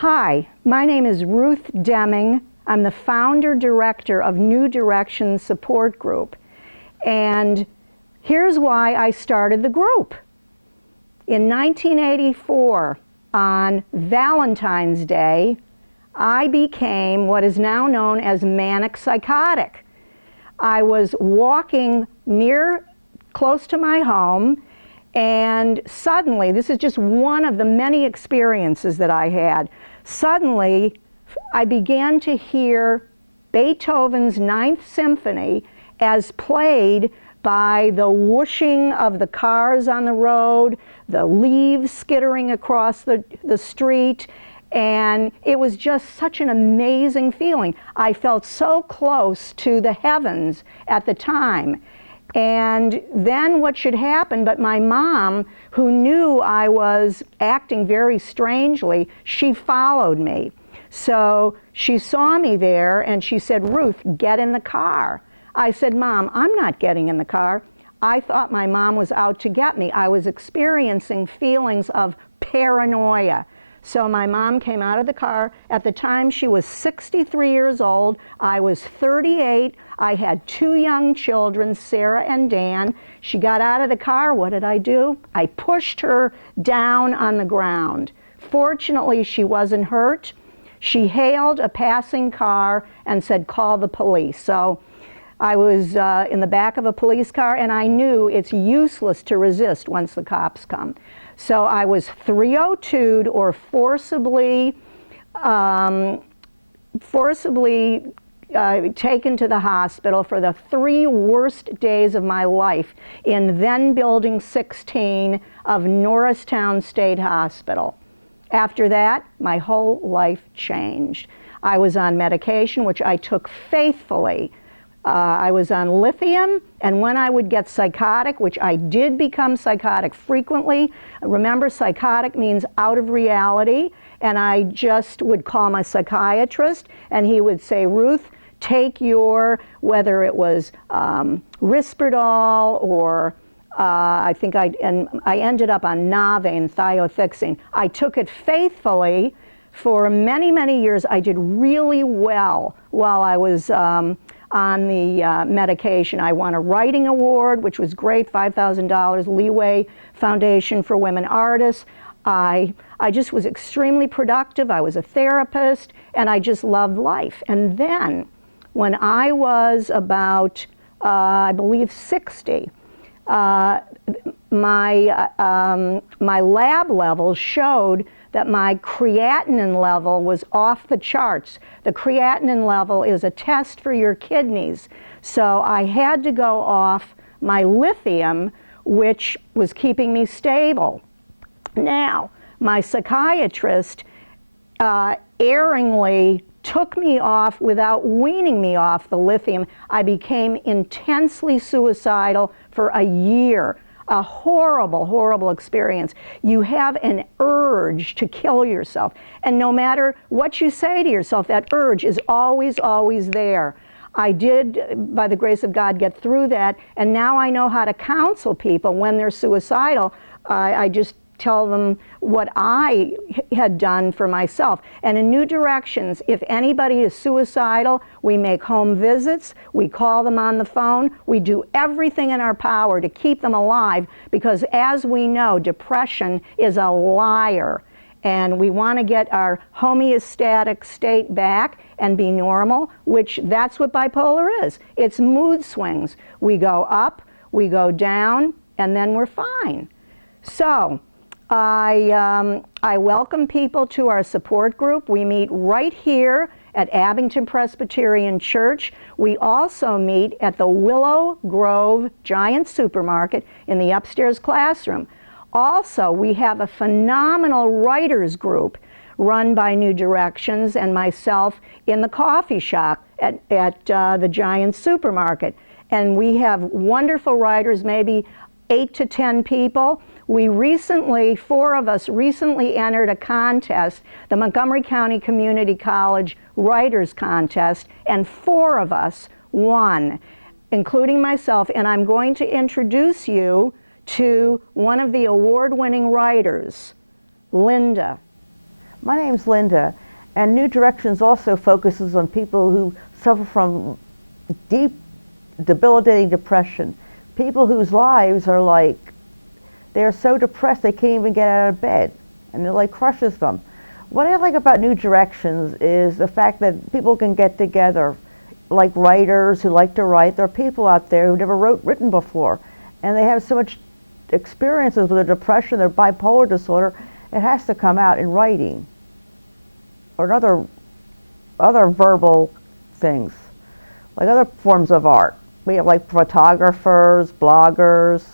Hi, my name is Ruth Deming. I'm the founder director of New Direction Support Group. And here's why I started the group. In 1984, on Valentine's Day, I became what is now known as manic psychotic. I was walking close to my home, and suddenly, this is just one of the many experiences that I had, suddenly I began to hear Beethoven's Ninth Symphony as played by the whooshing of the cars on the road, the leaves skittering across the street, and it was just such an amazing feeling. I felt so close to the heavens at the time. And then what should happen, but my mom, who knew I was acting very strangely, she followed me. So she saw me there and she said, "Ruth, get in the car." I said, "Mom, I'm not getting in the car." I thought my mom was out to get me. I was experiencing feelings of paranoia. So my mom came out of the car. At the time, she was 63 years old. I was 38. I had two young children, Sarah and Dan. She got out of the car. What did I do? I pushed her down on the ground. Fortunately, she wasn't hurt. She hailed a passing car and said, "Call the police." So I was in the back of a police car, and I knew it's useless to resist once the cops come. So I was 302'd or forcibly taken to the hospital for the 3 worst days of my life in then Building 16 of Norristown State Hospital. After that, my whole life changed. I was on medication, which I took faithfully. I was on lithium, and when I would get psychotic, which I did become psychotic frequently, remember, psychotic means out of reality, and I just would call my psychiatrist, and he would say, "Ruth, take your," whether it was Risperdal or I ended up on Navane, thiothiazide. I took it faithfully for many, many years. I did really well while I was on the medication. I won a writing award, which was great, $5,000, Leeway Foundation for Women Artists. I just was extremely productive. I was a therapist, and I just loved life. And then, when I was about, I believe, 60, my lab levels showed that my creatinine level was off the charts. The creatinine level is a test for your kidneys. So I had to go off my lithium, which was keeping me stable. Now, my psychiatrist erringly took me off without weaning me off the lithium. I became intensely suicidal for a year. A horrible, horrible experience. You have an urge to kill yourself. And no matter what you say to yourself, that urge is always, always there. I did, by the grace of God, get through that, and now I know how to counsel people when they're suicidal. I just tell them what I had done for myself. And in New Directions, if anybody is suicidal, we make home visits, we call them on the phone, we do everything in our power to keep them alive, because as we know, depression is a liar. And we want to get our homeostatic state back and be normal, which that's what bipolar is. It's mood swings. We go up, we go down, and then we're fine. So, I welcome people to our support group. We meet right here at Abington Presbyterian Church. We also meet at the Willow Grove Giant Supermarket in the upstairs classroom. Also, we have a phenomenal writers group run by New Directions and myself in the coffee shop at the Giant Supermarket. And we have wonderful writers, maybe 8 to 10 people. We recently, 4 of us recently entered a contest, the Montgomery County Community College Writers Contest, and 4 of us won, including myself, and I'm going to introduce you to one of the award-winning writers, Linda. My name's Linda, and New Directions also focuses on people who suffer from deep, debilitating depression. People whose lives are like, they're so depressed they can't even get out of bed, and it like crushes them. What I like about New Directions is the fact that people can get together, like writers who like to write. There are people out there who never written before, and they have so much experiences with their depression, their bipolar disorder. It has to come out in writing or in other verbal things, like other forms of art. We have like photographers, bloggers,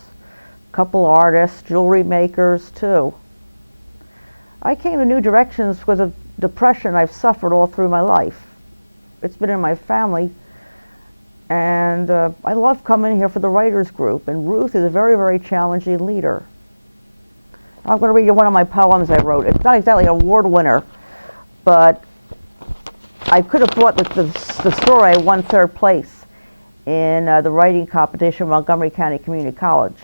couple artists, jewelry makers too. I came to New Directions because of depression I've suffered all through my life. It's been in my family, and I love coming here for the writers group, and Ruth is a very, very challenging leader. I'm going to read you one of my poems I wrote. It's not exactly an award winner, but I could have thought that the story I won third place in the writing competition at Montgomery County Community College.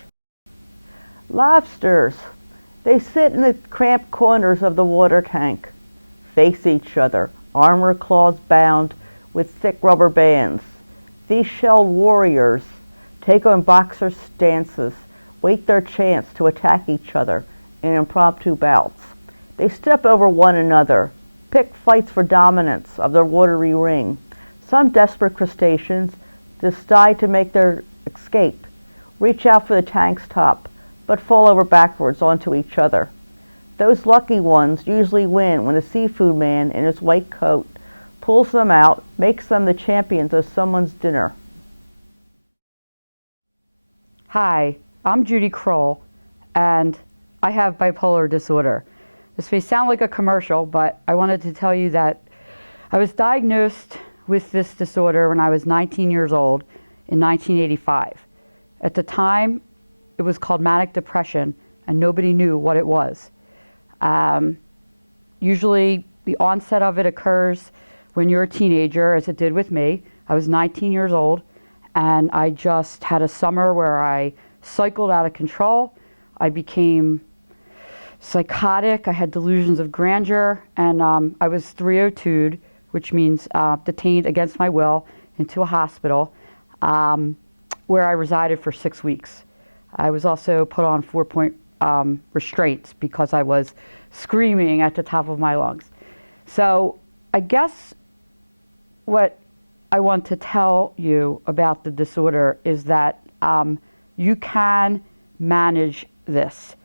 Lobsters, they sit in the cramped corners of the water tank, face each other, armor claws bound with thick rubber bands. These shelled warriors take on boxer stances, wait their chance to attack each other in impromptu bouts. They step over one another, pick fights for dominance of their watery ring. Some desperate crustaceans decide to make their escape, reach out for the tank's top, but fall over backwards onto each other. Those lucky ones usually win when the seafood man in his white coat pulls them out, makes them the champions of someone's dinner. Hi, I'm Judy Kroll, and I have bipolar disorder. This may sound like a commercial, but I wanted to tell you that I was diagnosed with this disorder when I was 19 years old in 1985. At the time, it was called manic depression, and nobody knew what it was. Usually, the onset of it occurs when you're a teenager, as it did with me. I was 19 years old, and I just had a summer where I cycled out of control. I became psychotic. I had delusions of grandeur, and I was 302'd, which means detained against my will into a hospital where I resided for 6 weeks. I was also put on 4-point restraints because I was screaming at the top of my lungs. So I guess what I want to tell you about the disorder is that you can manage this.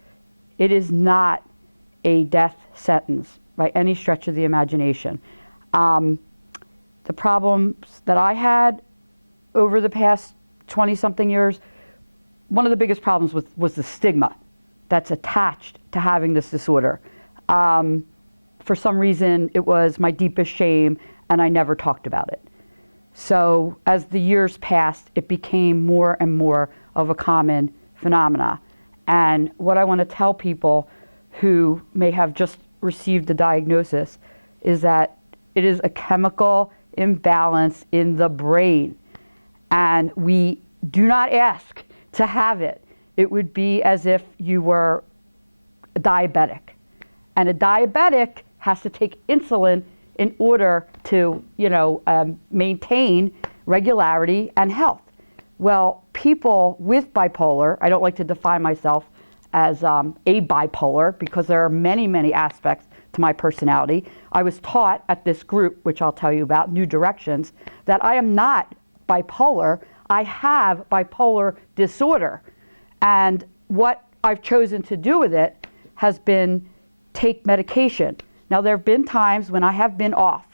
It is not a death sentence by any stretch of the imagination. The problems that I had over the past 20-something years, one of the biggest problems was the stigma that's attached to having this disorder. For some reason, it was my deepest shame, and I never talked about it. So as the years passed, it became more and more of a common phenomena. And what I want to tell people who may have just received the diagnosis is that it is a chemical imbalance in the brain. And we do not ask to have it. It would be as if you were a diabetic. And a diabetic has to take insulin in order to, maintain regularity and health. Well, people with bipolar, I don't like to define myself as a bipolar because there are many, many aspects to my personality. I was taught at this group, which I'll tell you about, New Directions, that I am not bipolar. I have bipolar disorder. And what I've chosen to do with it has been take medication. Now, there have been times when I have been off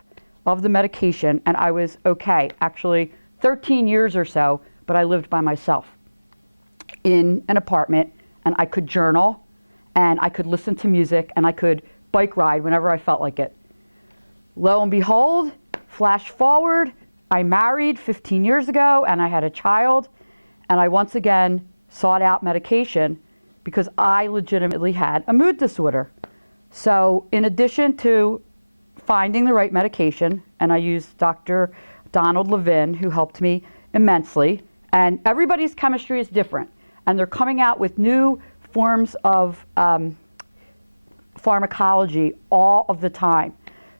of the medication and I was okay, actually 13 years or so, but I lived by myself in an apartment, and I could journal, and I could listen to music, and I could bike ride whenever I felt like it. Lo and behold, flash forward, I married 15 years ago, and I had a child, and I once again sought out medication because I legitimately had a mood disorder. So in addition to finding the right medication, and I used Dr. Donald Levin, who helped me immensely, and everybody's chemistry is different, and they're coming out with new forms of pharmacology all of the time.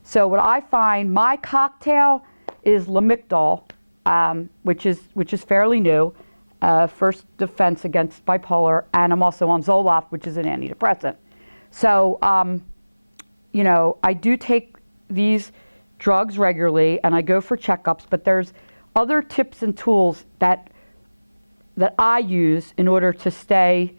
So what I find, my cocktail is Lamictal, which is fairly new, first defense against bipolar, and I'm also on Zoloft, which is an antidepressant. So, you know, I do take these drugs regularly, and I go for checkups, but there's other tips and tools that I use in order to stay,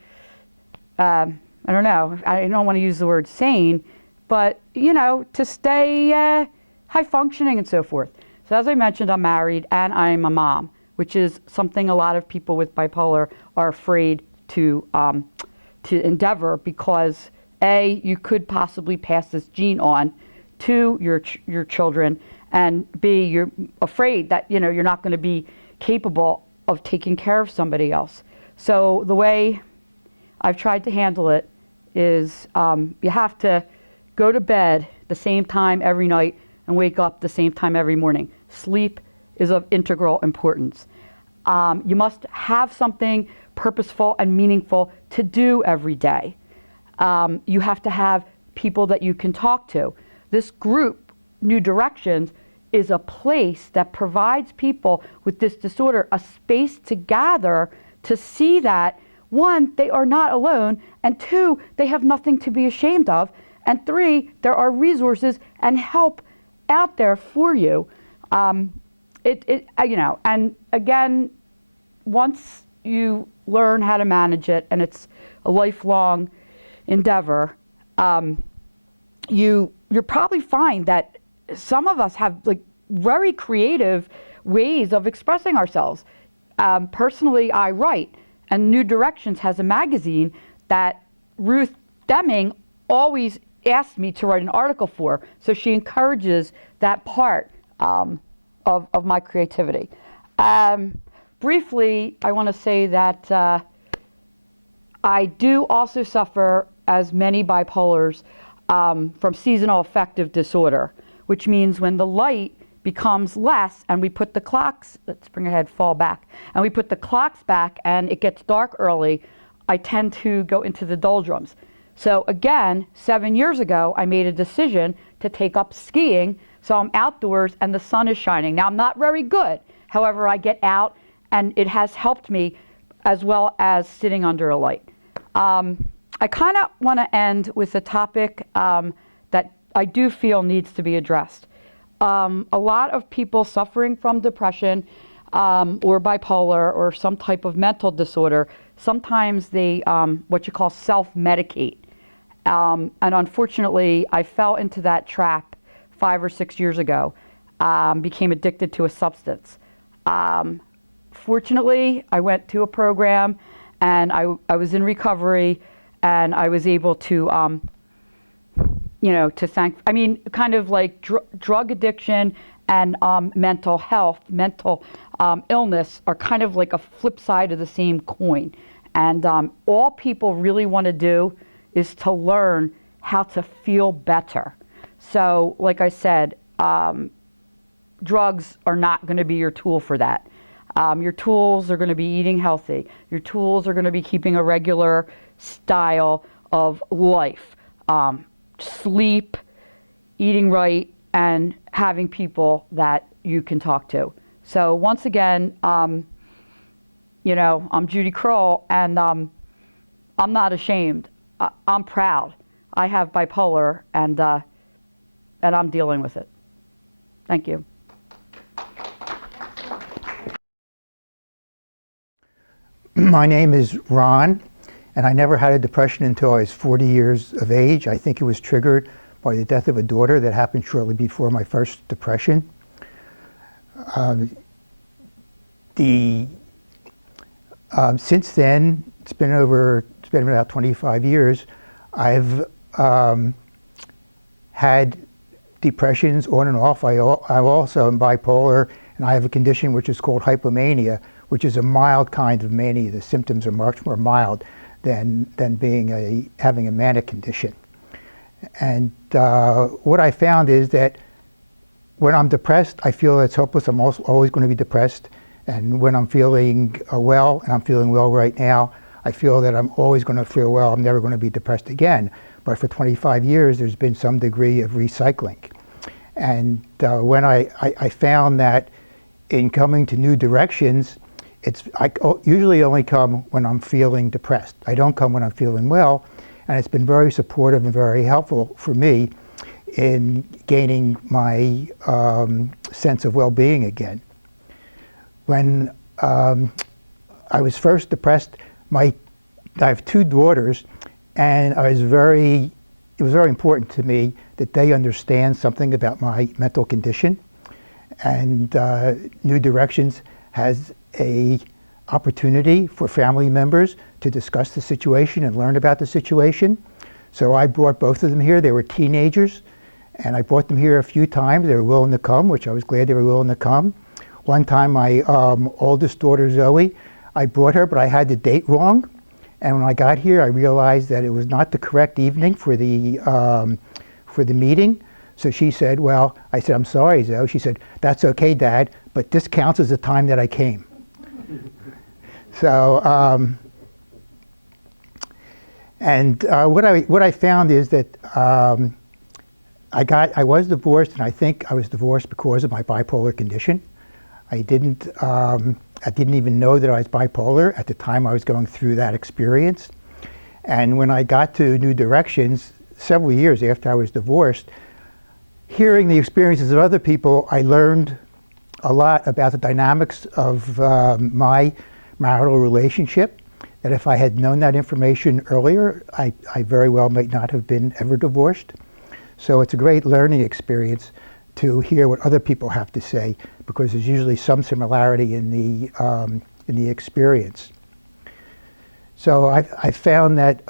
I don't know, I don't want to use the word sane, but, you know, to stay high functioning and so forth. So as I mentioned, I'm married and I'm a mom, which is something a lot of people with bipolar are afraid to endeavor, because A, you could possibly pass this gene on to your children, and B, you're afraid that, you know, you're not going to be capable of taking care of somebody else. So the way I've tried to handle it is you have to go to bed the same time every night and wake up the same time every morning. Sleep is of integral importance. You must have something purposeful and meaningful to do every day. You have to have people that you can talk to. This group, New Directions, is a place that provides people with this disorder a space to gather to see that, one, they are not alone, and two, they have nothing to be ashamed of, and three, there are resources and help out there for you. You know, and again, once you learn how to manage it, and it's a lifelong endeavor, you'll probably find that some of us have like very creative ways of expressing ourselves. Personally, I write, and New Directions has a magazine that Ruth Deming always asked me to write an article for, so she encourages that part of my creativity. Briefly, I want to say that I do also suffer, as many bipolars, from seasonal affective disorder, which means when the light becomes less and we put the clocks, let's bring ahead, fall back, and we put the clocks back and it gets dark early, I tend to go into the doldrums. So again, 7 years ago, I made a decision to take up skiing, so I'm outdoors and the sun is shining. Now, I'm not very good. However, I get out and it has helped me, as well as sitting under a light. I kind of want to end with a topic that I do feel needs to be addressed. A lot of people suffering from depression or bipolar or some type of mental disorder, sometimes they what you call self-medicate. And unfortunately, I fell into that trap 5 or 6 years ago, became addicted to a substance. Fortunately, I went to a program and I was in recovery, and I was able to, you know, kind of like drug addiction and mental health, mental illness are kind of like a flip side of the same coin. And all people really want to do is to learn how to feel better. So, like I said, drugs are not going to be your tool for that. Your tools are going to be eating healthy. Your tools are going to be keeping a regular style of life. Sleep, eating right, and having people that you can talk to. So once again, you know, I'm Judy Kroll, and I'm not ashamed. I'm proud. I have bipolar, and I'm dealing with it. Thank you. My name is Ron, and I never had a depression until I was 40 years of age. I think it was triggered by the death of a daughter that happened shortly before my first depression. Since then, it's been about 25 years, I've had depressions on and off. I also am bipolar, and I have a condition which is called hypomania, which is a mild kind of mania. The symptoms are much more mild than having a manic condition. And what I found is that when I'm depressed, I feel it's hopeless. I'm always going to be depressed. And when I'm feeling well, and I'm feeling well right now, I feel that I'm always going to feel, well, I'm never going to be depressed again. But for 25 years, there's been some degree of recycling. And when I found that in coming to New Directions, I usually only come when I'm feeling depressed. I don't come when I'm feeling well, and it's been very supportive and very helpful for me in gaining my sense of well-being again. When I was first depressed, I have 2 daughters, and it was very important to me that they understand something about my mental condition. And New Directions has a opportunity for family members to discuss the situation and learn about the situation. So I brought both of them here. They were teenagers, and I brought them here a few times. They were willing to come, which I was glad they were willing to come. One time, my oldest daughter, Zoe, I brought her, but I had the date wrong. And when I got here, I realized that it was not the correct evening for the meeting. So she said, well, I said, I'm sorry, Zoe. She said, that's okay, Dad, but this counts as the time that I came. So, what I found is that I was divorced, and I think I was divorced because of my bipolar condition. I didn't even know that I was bipolar at the time I was going through that experience. And when I got to New Directions, several years after I was divorced, hearing the experiences of other people, I learned a lot about the dynamics of my marital relationship, that if I had known that information earlier, I very well might not have been ever divorced. So it's a great learning experience to hear what other people have to say, because there's usually some similarity in the experience. So I found that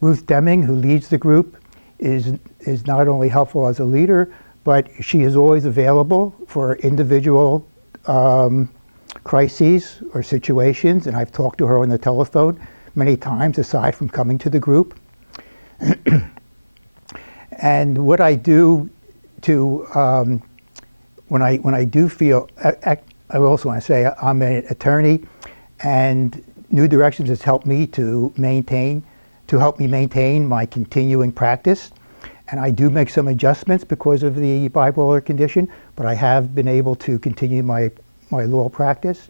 Ruth Deming, who leads the group, is not only helpful as a leader, but she is always available for individual crises or situations, and I've talked to her on the telephone many times aside from coming to the group. And what I do to, when I do feel, I also want to say I'm an attorney, and New Directions has helped me to help me maintain my continuing practice. And I do make some adjustments because of the bipolar condition, but I have been able to continue my law practice.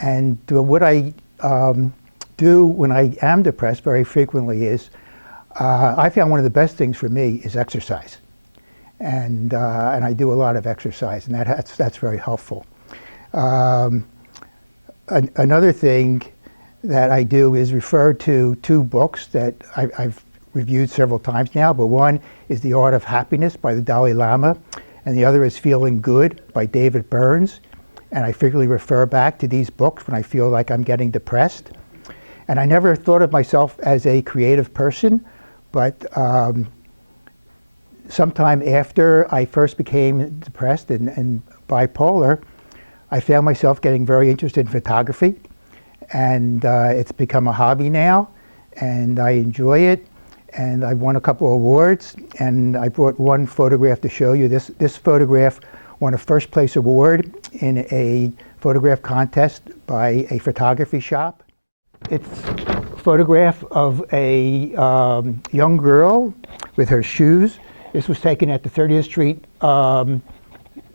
And what I do when I am depressed very frequently is, I found one of the best things for me is exercise. And I do a lot of exercise, and that's very helpful. Another thing that I do is refer to 2 books that I've reviewed several times now, but one is The Art of Happiness by the Dalai Lama, and the other is Feeling Good by David Burns. And I frequently refer back to these books when I feel like I'm getting depressed. And I never thought of myself as a creative person, but sometime after I first became depressed and bipolar, I found myself getting very interested in photography. And it's become a hobby now, and I enjoy it. And I've won a couple awards, and I brought one photograph to show you. This photograph won a first place award in a photograph contest by a photography shop. It's a photograph of a young girl with her shoes. This was taken at the 30th Street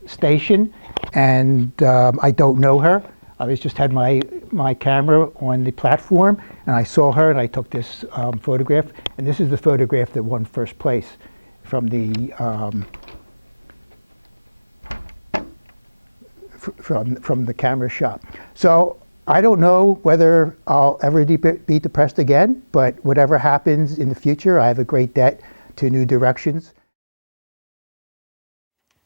station, and I don't know her. I just had my camera on the platform, and I saw her, and I took this photograph. And this is the photograph that won first place from the from the camera shop. So I don't know whether I'll ever be depressed again, but whatever happens in the future, I have a great debt to New Directions.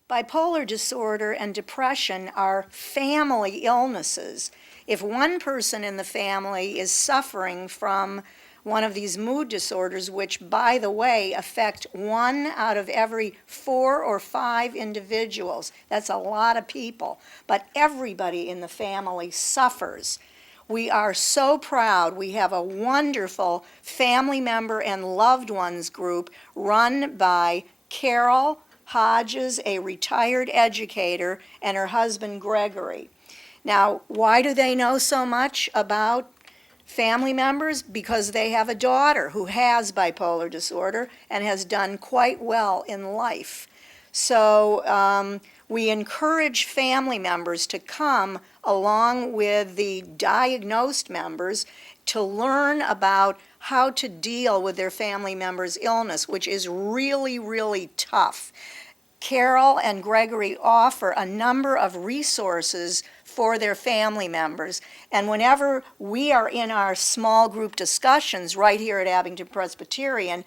Bipolar disorder and depression are family illnesses. If one person in the family is suffering from one of these mood disorders, which, by the way, affect 1 out of every 4 or 5 individuals, that's a lot of people, but everybody in the family suffers. We are so proud. We have a wonderful family member and loved ones group run by Carol Hodges, a retired educator, and her husband Gregory. Now, why do they know so much about family members because they have a daughter who has bipolar disorder and has done quite well in life. So we encourage family members to come along with the diagnosed members to learn about how to deal with their family member's illness, which is really, really tough. Carol and Gregory offer a number of resources for their family members. And whenever we are in our small group discussions right here at Abington Presbyterian,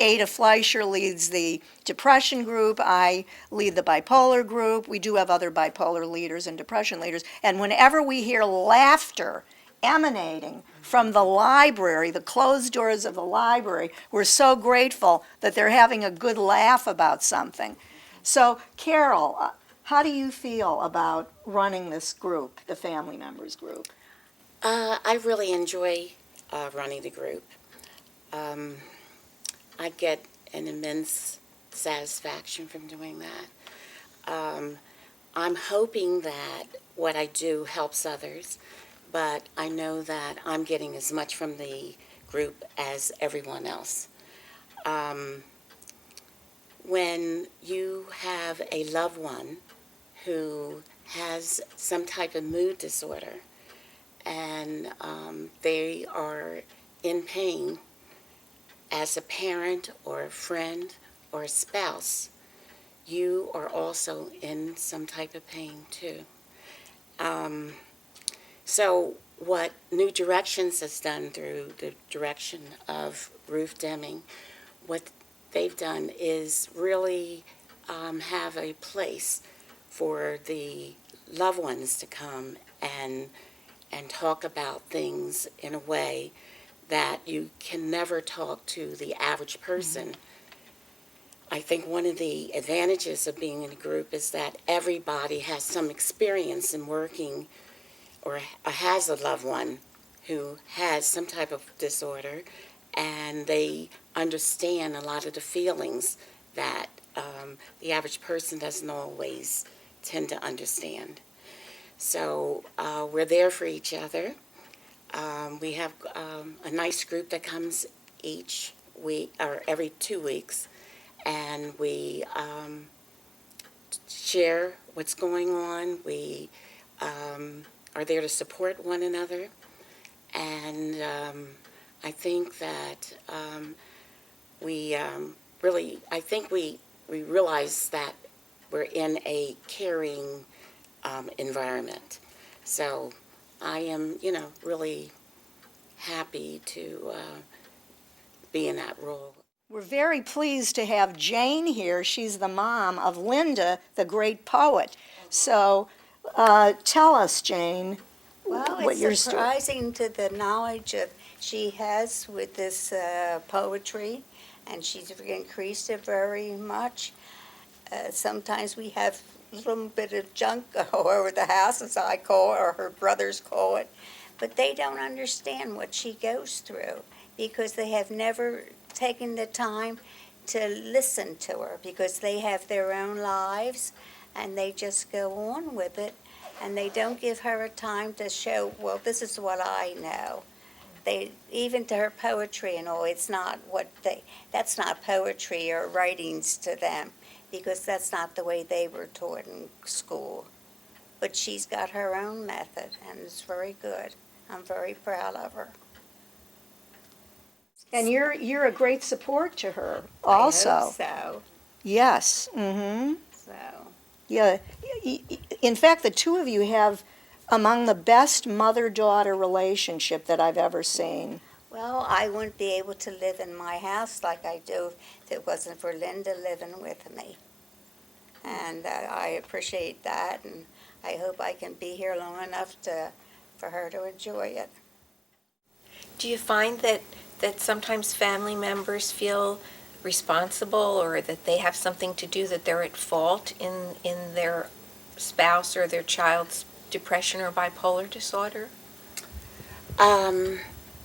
Ada Fleischer leads the depression group, I lead the bipolar group. We do have other bipolar leaders and depression leaders. And whenever we hear laughter emanating from the library, the closed doors of the library, we're so grateful that they're having a good laugh about something. So, Carol, how do you feel about running this group, the family members group? I really enjoy running the group. I get an immense satisfaction from doing that. I'm hoping that what I do helps others, but I know that I'm getting as much from the group as everyone else. When you have a loved one who has some type of mood disorder and they are in pain, as a parent or a friend or a spouse, you are also in some type of pain too. So what New Directions has done through the direction of Ruth Deming, what they've done is really have a place for the loved ones to come and talk about things in a way that you can never talk to the average person. Mm-hmm. I think one of the advantages of being in a group is that everybody has some experience in working or has a loved one who has some type of disorder, and they understand a lot of the feelings that the average person doesn't always tend to understand. So we're there for each other. We have a nice group that comes each week or every 2 weeks, and we share what's going on. We are there to support one another, and I think that we realize that we're in a caring environment. So I am, really happy to be in that role. We're very pleased to have Jane here. She's the mom of Linda, the great poet. So tell us, Jane, Well, what your it's surprising to the knowledge of she has with this poetry, and she's increased it very much. Sometimes we have a little bit of junk all over the house, as I call it, or her brothers call it, but they don't understand what she goes through because they have never taken the time to listen to her because they have their own lives and they just go on with it, and they don't give her a time to show, well, this is what I know. They, even to her poetry and all, it's not that's not poetry or writings to them, because that's not the way they were taught in school. But she's got her own method, and it's very good. I'm very proud of her. And you're a great support to her also. I hope so. Yes. Mm-hmm. So. Yeah. In fact, the two of you have among the best mother-daughter relationship that I've ever seen. Well, I wouldn't be able to live in my house like I do if it wasn't for Linda living with me. And I appreciate that, and I hope I can be here long enough for her to enjoy it. Do you find that sometimes family members feel responsible or that they have something to do, that they're at fault in their spouse or their child's depression or bipolar disorder?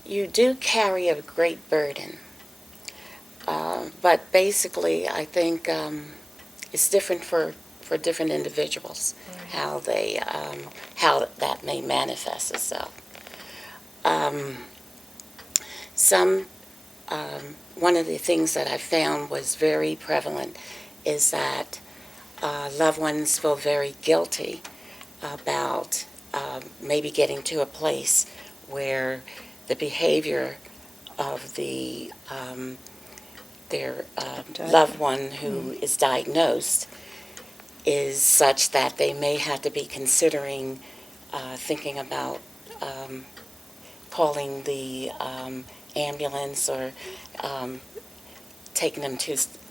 You do carry a great burden, but basically I think it's different for different individuals, how that may manifest itself. some, one of the things that I found was very prevalent is that loved ones feel very guilty about maybe getting to a place where the behavior of their loved one who is diagnosed is such that they may have to be considering thinking about calling the ambulance or taking them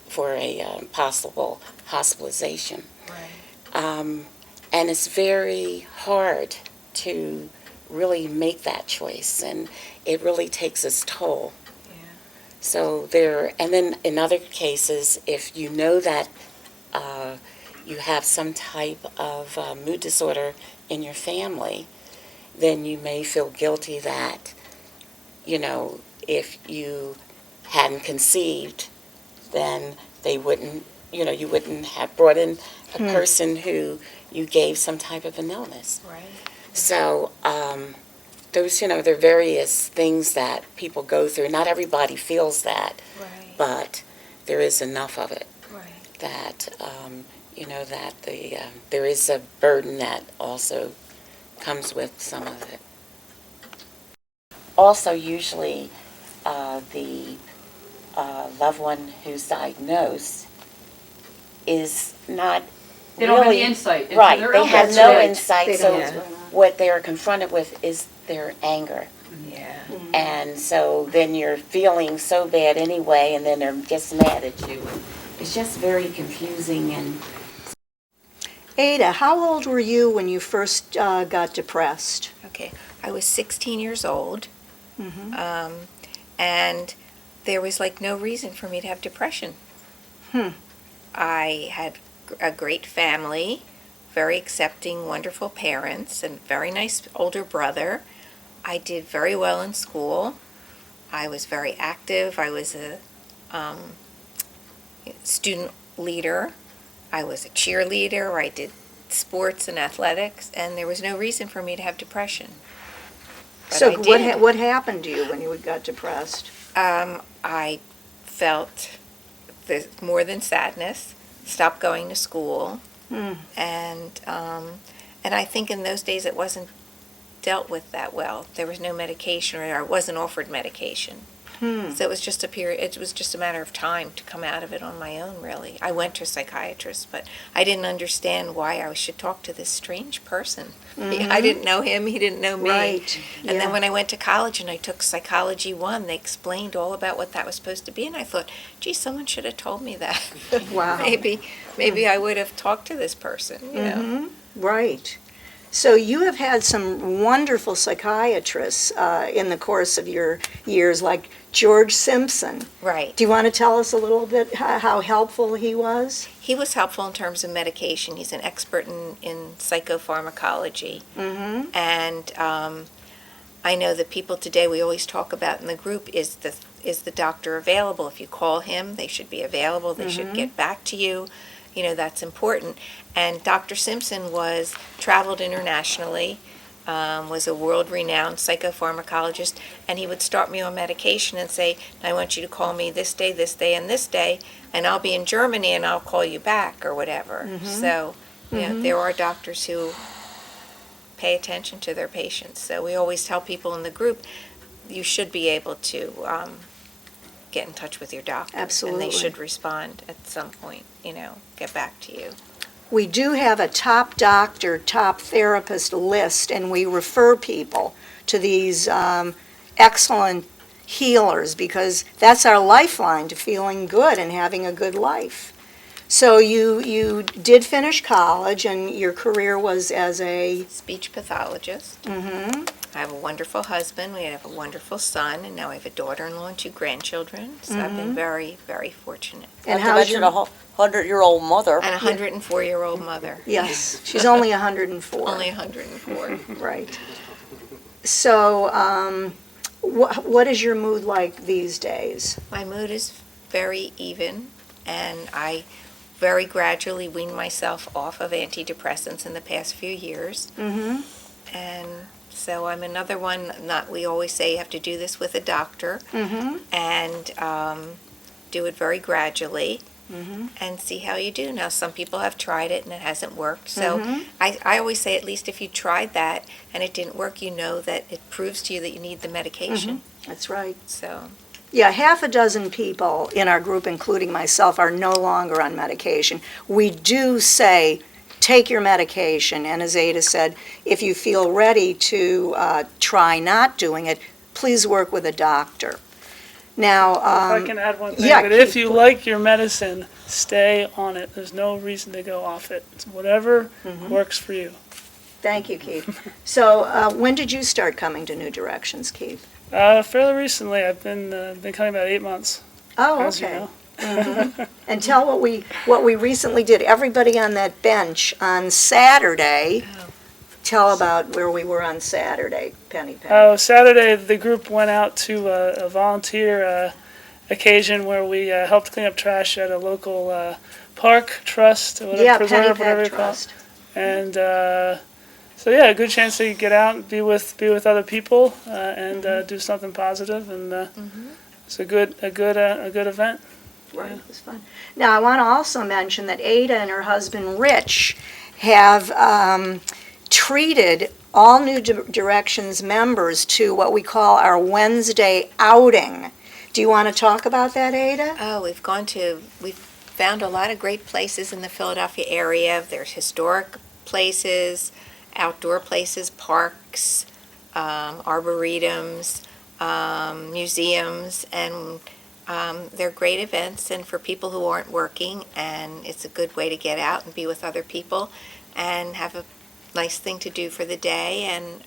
for a possible hospitalization. Right. And it's very hard to really make that choice, and it really takes its toll. Yeah. So and then in other cases, if you know that you have some type of mood disorder in your family, then you may feel guilty that, if you hadn't conceived, then they wouldn't, you wouldn't have brought in a person who you gave some type of an illness. Right. So those, there are various things that people go through. Not everybody feels that, Right. but there is enough of it Right. that, that there is a burden that also comes with some of it. Also, usually, the loved one who's diagnosed is not They don't have really the insight into right. their They have illness. no right. insight. They So don't know what's going on. what they are confronted with is their anger, Yeah. and so then you're feeling so bad anyway, and then they're just mad at you. It's just very confusing and. Ada, how old were you when you first got depressed? Okay. I was 16 years old, and there was like no reason for me to have depression. I had a great family, very accepting, wonderful parents, and very nice older brother. I did very well in school. I was very active. I was a student leader. I was a cheerleader. I did sports and athletics, and there was no reason for me to have depression. But So I did. what happened to you when you got depressed? I felt more than sadness, stopped going to school, and I think in those days it wasn't dealt with that well. There was no medication, or I wasn't offered medication. So it was just a period. It was just a matter of time to come out of it on my own. Really, I went to a psychiatrist, but I didn't understand why I should talk to this strange person. I didn't know him; he didn't know me. Right. And Yeah. then when I went to college and I took Psychology 1, they explained all about what that was supposed to be, and I thought, gee, someone should have told me that. Wow. Maybe I would have talked to this person, you know. Right. So you have had some wonderful psychiatrists in the course of your years, like George Simpson. Right. Do you want to tell us a little bit how helpful he was? He was helpful in terms of medication. He's an expert in psychopharmacology. And I know that people today, we always talk about in the group, is the doctor available? If you call him, they should be available. They should get back to you. That's important. And Dr. Simpson traveled internationally, was a world-renowned psychopharmacologist, and he would start me on medication and say, I want you to call me this day, and this day, and I'll be in Germany and I'll call you back, or whatever. So, there are doctors who pay attention to their patients. So we always tell people in the group, you should be able to get in touch with your doctor. Absolutely. And they should respond at some point, get back to you. We do have a top doctor, top therapist list, and we refer people to these excellent healers because that's our lifeline to feeling good and having a good life. So you did finish college, and your career was as a Speech pathologist. I have a wonderful husband. We have a wonderful son, and now I have a daughter-in-law and 2 grandchildren. So I've been very, very fortunate. and Not to how's mention your a 100-year-old mother. And a 104-year-old mother. yes, she's only 104. Only 104. Right. So what is your mood like these days? My mood is very even, and I very gradually weaned myself off of antidepressants in the past few years. And So I'm another one, not, we always say you have to do this with a doctor and do it very gradually and see how you do. Now, some people have tried it and it hasn't worked. So I always say, at least if you tried that and it didn't work, you know that it proves to you that you need the medication. That's right. So, Yeah, half a dozen people in our group, including myself, are no longer on medication. We do say, take your medication, and as Ada said, if you feel ready to try not doing it, please work with a doctor. Now, If I can add one thing, yeah, but if Keith, you like your medicine, stay on it. There's no reason to go off it. It's whatever works for you. thank you, Keith. So when did you start coming to New Directions, Keith? Fairly recently, I've been coming about 8 months. Oh, as you okay. know. And tell what we recently did. Everybody on that bench on Saturday, tell about where we were on Saturday, Penny. Saturday, the group went out to a volunteer occasion where we helped clean up trash at a local park, trust, or whatever, Yeah, preserve, Penny whatever Pet you call it. Trust. And so yeah, a good chance to get out and be with other people and do something positive, and it's a good event. Right, it was fun. Now, I want to also mention that Ada and her husband Rich have treated all New Directions members to what we call our Wednesday outing. Do you want to talk about that, Ada? oh, we've found a lot of great places in the Philadelphia area. There's historic places, outdoor places, parks, arboretums, museums, and they're great events and for people who aren't working, and it's a good way to get out and be with other people and have a nice thing to do for the day, and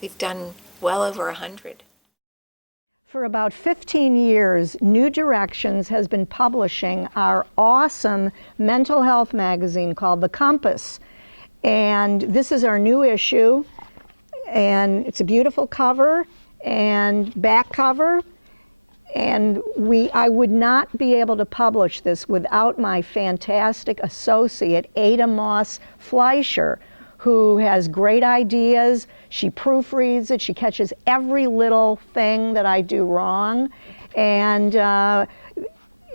we've done well over 100. For about 15 years, New Directions has been publishing our awesome mental health magazine called The Compass. And this is our new issue, and it's a beautiful cover and back cover. And I would not be able to publish this without my fantastic associate, Ada Moss Fleischer, who has great ideas. She proofreads it. She catches every little thing that I do wrong. And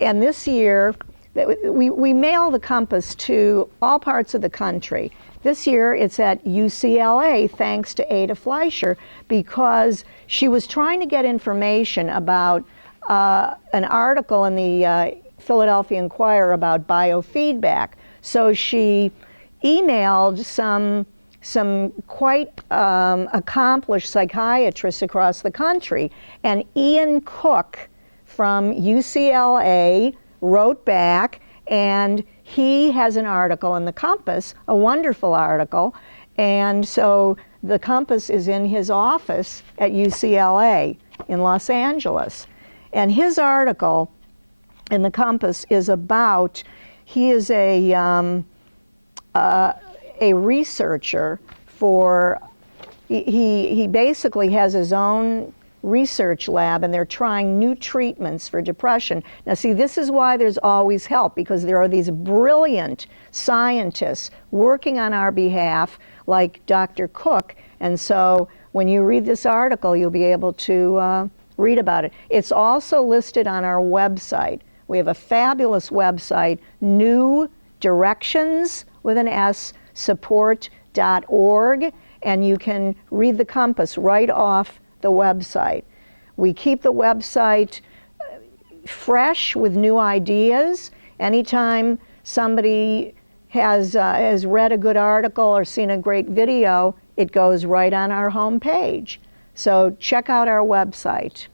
this year, we mail the Compass to all parts of the country. This year, it's at UCLA, thanks to Ada Fleischer, because she was trying to get information about an article in the Philadelphia Inquirer about biofeedback. So she emailed some quite accomplished psychiatrists across the country. And Ian Cook from UCLA wrote back, and he has an article in the Compass, a wonderful article. And so the Compass is in his office at UCLA in Los Angeles. And his article in the Compass is about, he is a researcher for, he basically has his own research lab, and they're trying new treatments for depression. Now see, this is why there's always help, because there are these brilliant scientists working on our behalf, like Dr. Cook, and so when you read this article, you'll be able to read about it. It's also listed on our website. We have a fabulous website, New Directions with an S, support.org, and you can read the Compass right off the website. We keep the website fresh with new ideas. Anytime somebody has read a good article or seen a great video, it goes right on our home page. So check out our website.